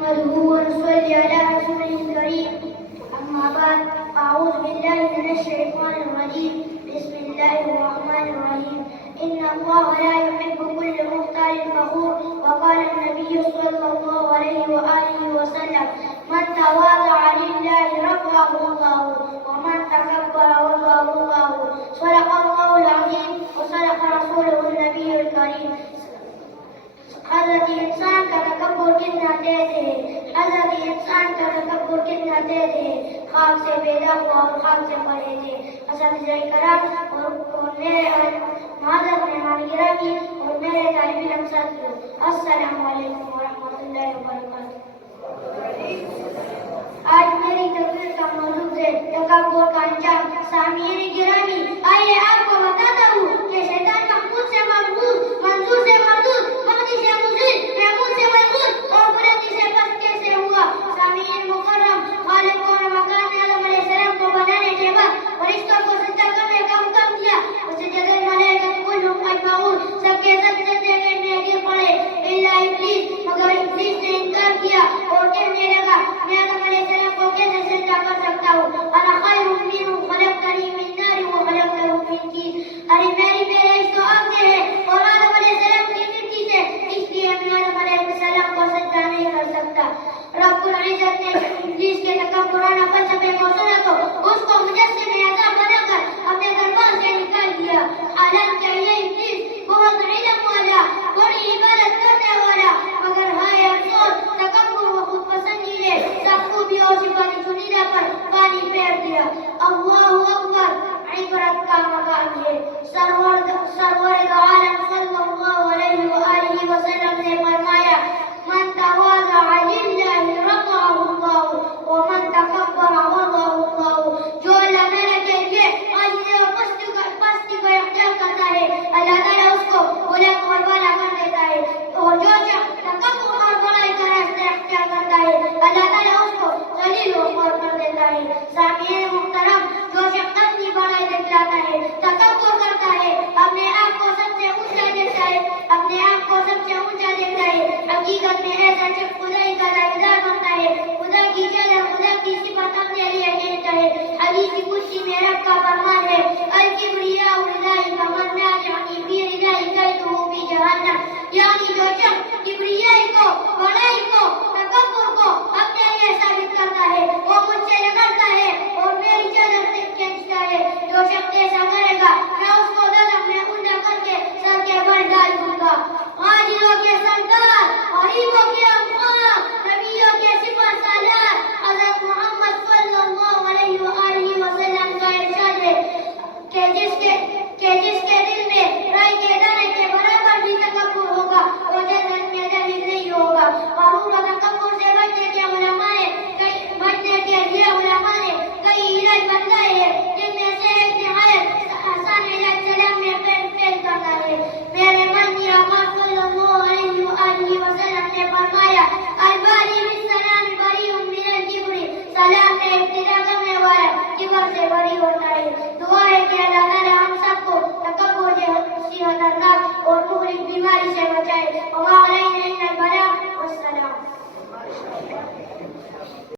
نحمده ونصلي على رسوله الكريم. أما بعد، أعوذ بالله من الشيطان الرجيم. بسم الله الرحمن الرحيم. إن الله لا يحب كل مختال فخور. وقال النبي صلى الله عليه وآله وسلم: من تواضع لله رفعه الله ومن تكبر وضعه الله. صدق الله العظيم وصدق رسوله النبي الكريم. حضرت انسان کا تکبر کتنا تیز ہے، حضرت انسان کا تکبر کتنا تیز ہے. خاک سے پیدا ہوا اور خاک سے پڑے تھے. اساتذہ کرام اور میرے معزز مہمان گرامی اور میرے طالب علم ساتھیوں، السلام علیکم ورحمۃ اللہ وبرکاتہ. آج میری تقریر کا موضوع ہے تکبر کا انجام. سامعین گرامی، آئیے آپ کو بتاتا ہوں کہ شیطان محمود سے مقبول، منظور سے مردود، مہدی سے مزید، محمود سے محمود اور بلندی سے پست کیسے ہوا. سامعین مکرم، خالق کو مکان آدم علیہ السلام کو بنانے کے بعد فرشتوں کو سجدہ کرنے کا حکم دیا. سجد الملائکۃ کلھم اجمعون، سب کے سب سجدے میں گر پڑے الا ابلیس، مگر ابلیس نے انکار کیا اور کہنے لگا میں آدم علیہ السلام کو کیسے سجدہ کر سکتا ہوں. انا خیر منہ خلقتنی من نار وخلقتہ من طین. ارے میری پیدائش تو آگ سے ہے اور آدم علیہ السلام کی مٹی سے، اس لیے میں آدم علیہ السلام کو سجدہ نہیں کر سکتا. رب العزت نے ابلیس کے تکبرانہ فلسفے کو سنا تو اس کو مجسم عذاب بنا کر اپنے دربار سے نکال دیا. حالانکہ یہ ابلیس بہت علم والا، بڑی عبادت کرنے والا، مگر ہائے افسوس تکبر و خود پسندی نے سب خوبی اور صفات چنیدہ پر پانی پھیر دیا. اللہ اکبر عبرت کا مقام ہے. سرور عالم صلی اللہ علیہ وآلہ وسلم نے فرمایا: من تواضع للہ رفعہ اللہ ومن تکبر وضعہ اللہ. جو اللہ تعالیٰ کے لیے عاجزی اور پستی کو اختیار کرتا ہے، اللہ تعالیٰ اس کو بلند اور بالا کر دیتا ہے، اور جو شخص تکبر اور بڑائی کا راستہ اختیار کرتا ہے، اللہ تعالیٰ اس کو ذلیل و خوار کر دیتا ہے. سامعین محترم، جو شخص اپنی بڑائی دکھلاتا ہے، تکبر کرتا ہے، اپنے آپ کو سب سے اونچا دیکھتا ہے، حقیقت میں ایسا شخص خدائی کا دعویدار بنتا ہے. خدا کی جلال، خدا کی صفت اپنے لیے کہتا ہے. حدیث قدسی میں رب کا فرمان ہے: الکبریاء للہ فمن نازعنی فی رداء قیدہ فی جہنم. یعنی جو شخص کبریائی کو، بڑائی کو، تکبر کو اپنے لیے ثابت کرتا ہے، وہ مجھ سے لگتا ہے اور میری چادر کھینچتا ہے. جو شخص ایسا کرے گا میں اس کو دوزخ میں الٹا کر کے سر کے بل ڈال دوں گا. غازیوں کے سردار، غریبوں کے افغان، نبیوں کے سپہ سالار حضرت محمد صلی اللہ علیہ وآلہ وسلم کا ارشاد ہے کہ جس کے دل میں رائی کے دانے کے برابر بھی تکبر ہوگا وہ جنت میں داخل نہیں ہوگا. غرور و تکبر سے بچنے کے لیے علماء نے کئی علاج بتلائے ہیں، جن میں سے ایک نہایت آسان علاج سلام میں پیش کرنا ہے. میرے مدنی آقا صلی اللہ علیہ وآلہ وسلم نے فرمایا: الباری بالسلام بریء من الکبر. سلام میں ابتدا کرنے والا کبر سے بری ہوتا ہے. دعا ہے کہ اللہ تعالی ہم سب کو تکبر جیسی خطرناک اور مہلک بیماری سے بچائے. وما علینا الا البلاغ والسلام.